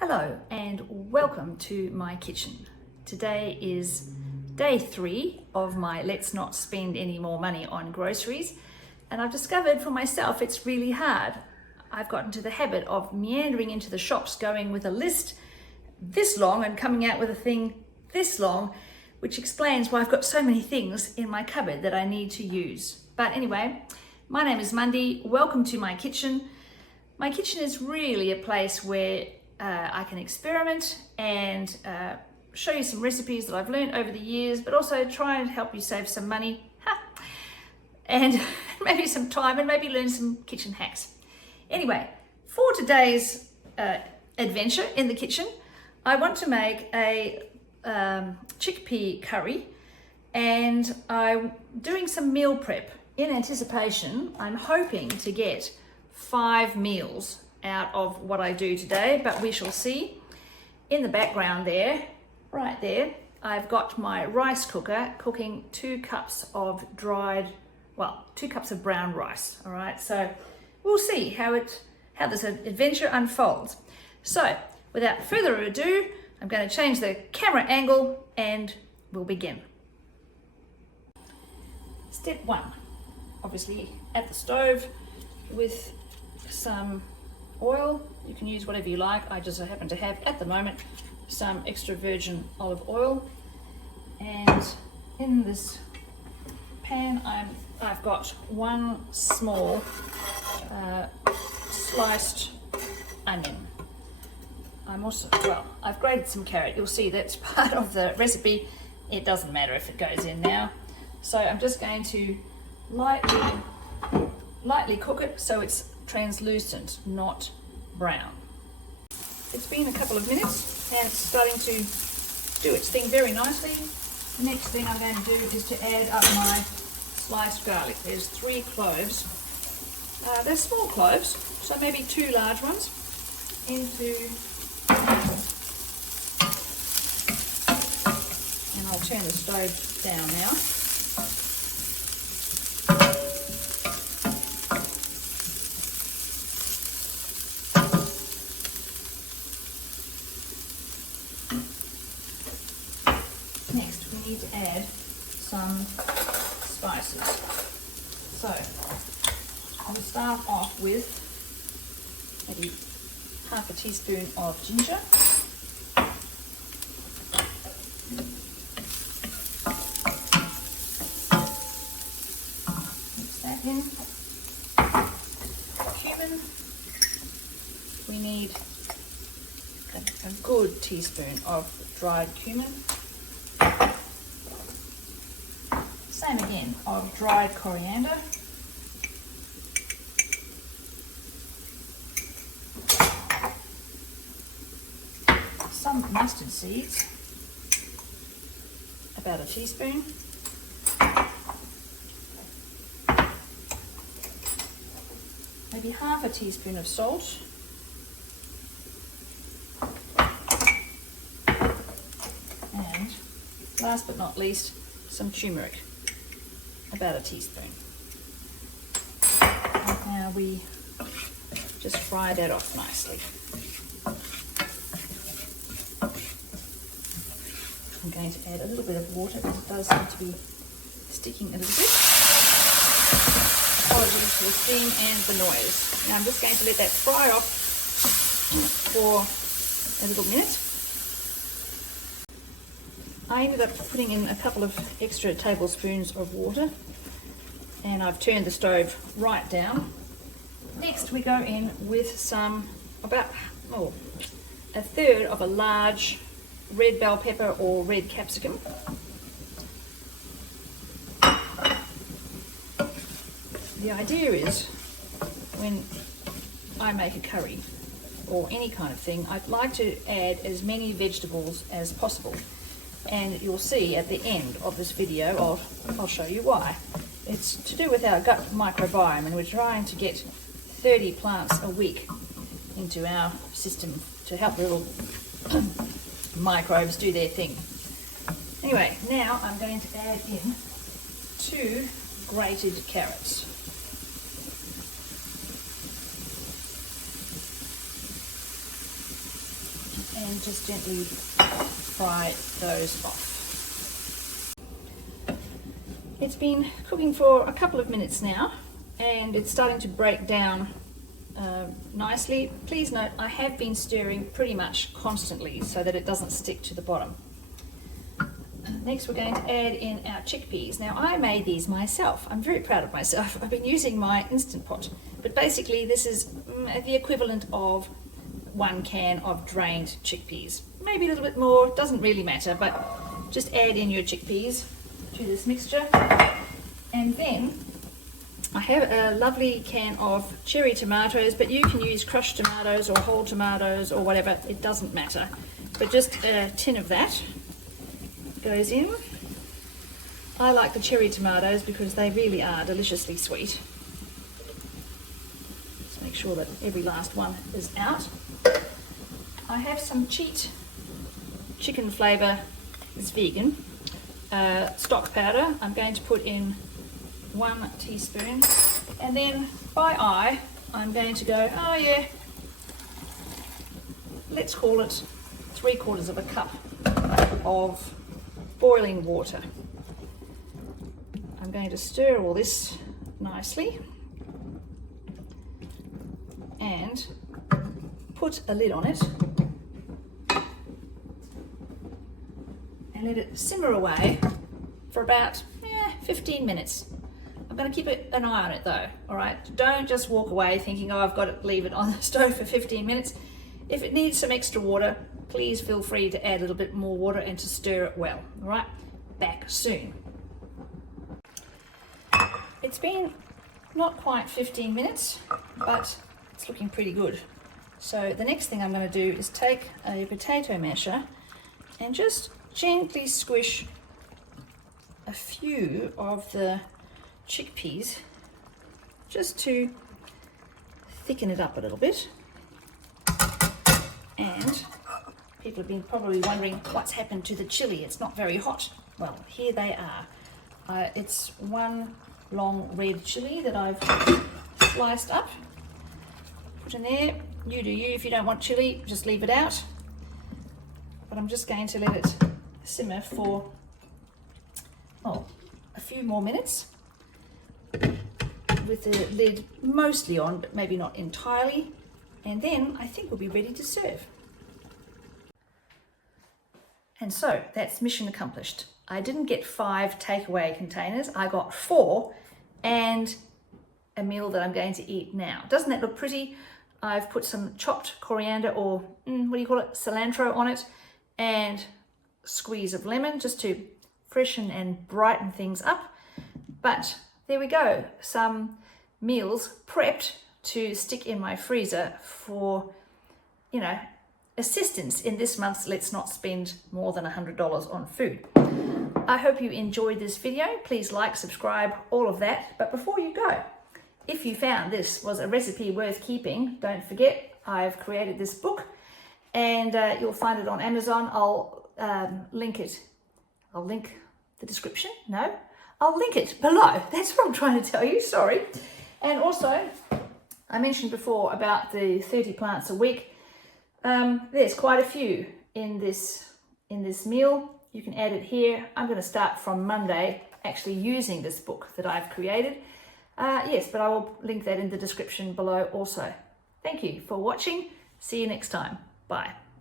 Hello and welcome to my kitchen. Today is day 3 of my let's not spend any more money on groceries, and I've discovered for myself it's really hard. I've gotten to the habit of meandering into the shops, going with a list this long and coming out with a thing this long, which explains why I've got so many things in my cupboard that I need to use. But anyway, my name is Mundy. Welcome to my kitchen. My kitchen is really a place where I can experiment and show you some recipes that I've learned over the years, but also try and help you save some money and maybe some time and maybe learn some kitchen hacks. Anyway, for today's adventure in the kitchen, I want to make a chickpea curry, and I'm doing some meal prep in anticipation. I'm hoping to get 5 meals out of what I do today, but we shall see. In the background there, right there, I've got my rice cooker cooking 2 cups of brown rice. All right, so we'll see how this adventure unfolds. So without further ado, I'm going to change the camera angle and we'll begin. Step 1, obviously at the stove with some oil. You can use whatever you like. I just happen to have at the moment some extra virgin olive oil, and in this pan I've got 1 small sliced onion. I've grated some carrot. You'll see that's part of the recipe. It doesn't matter if it goes in now. So I'm just going to lightly cook it so it's translucent, not brown. It's been a couple of minutes and it's starting to do its thing very nicely. The next thing I'm going to do is to add up my sliced garlic. There's 3 cloves. They're small cloves, so maybe 2 large ones into, and I'll turn the stove down now. Next, we need to add some spices. So, I'll start off with maybe half a teaspoon of ginger. Mix that in. Cumin. We need a good teaspoon of dried cumin. Same again of dried coriander. Some mustard seeds, about a teaspoon. Maybe half a teaspoon of salt. And last but not least, some turmeric. About a teaspoon. And now we just fry that off nicely. I'm going to add a little bit of water because it does seem to be sticking a little bit. Apologies for the steam and the noise. Now I'm just going to let that fry off for a little minute. I ended up putting in a couple of extra tablespoons of water, and I've turned the stove right down. Next we go in with about a third of a large red bell pepper or red capsicum. The idea is when I make a curry or any kind of thing, I'd like to add as many vegetables as possible. And you'll see at the end of this video, I'll show you why. It's to do with our gut microbiome, and we're trying to get 30 plants a week into our system to help the little microbes do their thing. Anyway, now I'm going to add in 2 grated carrots. and just gently fry those off. It's been cooking for a couple of minutes now and it's starting to break down nicely. Please note I have been stirring pretty much constantly so that it doesn't stick to the bottom. Next we're going to add in our chickpeas. Now I made these myself. I'm very proud of myself. I've been using my Instant Pot, but basically this is the equivalent of 1 can of drained chickpeas. Maybe a little bit more, doesn't really matter, but just add in your chickpeas to this mixture. And then I have a lovely can of cherry tomatoes, but you can use crushed tomatoes or whole tomatoes or whatever, it doesn't matter. But just a tin of that goes in. I like the cherry tomatoes because they really are deliciously sweet. Just make sure that every last one is out. I have some Cheat chicken flavour, it's vegan, stock powder. I'm going to put in 1 teaspoon, and then by eye I'm going to go, oh yeah, let's call it 3/4 of a cup of boiling water. I'm going to stir all this nicely and put a lid on it and let it simmer away for about 15 minutes. I'm going to keep an eye on it though, all right? Don't just walk away thinking, oh, I've got to leave it on the stove for 15 minutes. If it needs some extra water, please feel free to add a little bit more water and to stir it well, all right? Back soon. It's been not quite 15 minutes, but it's looking pretty good. So the next thing I'm going to do is take a potato masher and just gently squish a few of the chickpeas just to thicken it up a little bit. And people have been probably wondering what's happened to the chili. It's not very hot. Well, here they are. It's 1 long red chili that I've sliced up. Put in there. You do you. If you don't want chili, just leave it out. But I'm just going to let it simmer for a few more minutes with the lid mostly on, but maybe not entirely. And then I think we'll be ready to serve. And so that's mission accomplished. I didn't get 5 takeaway containers, I got 4 and a meal that I'm going to eat now. Doesn't that look pretty? I've put some chopped coriander or what do you call it, cilantro on it, and a squeeze of lemon just to freshen and brighten things up. But there we go, some meals prepped to stick in my freezer for, you know, assistance in this month's Let's Not Spend More Than $100 on Food. I hope you enjoyed this video. Please like, subscribe, all of that. But before you go, if you found this was a recipe worth keeping, don't forget I've created this book and you'll find it on Amazon. I'll link it. I'll link the description. No, I'll link it below. That's what I'm trying to tell you, sorry. And also, I mentioned before about the 30 plants a week. There's quite a few in this meal. You can add it here. I'm going to start from Monday actually using this book that I've created. Yes, but I will link that in the description below also. Thank you for watching. See you next time. Bye.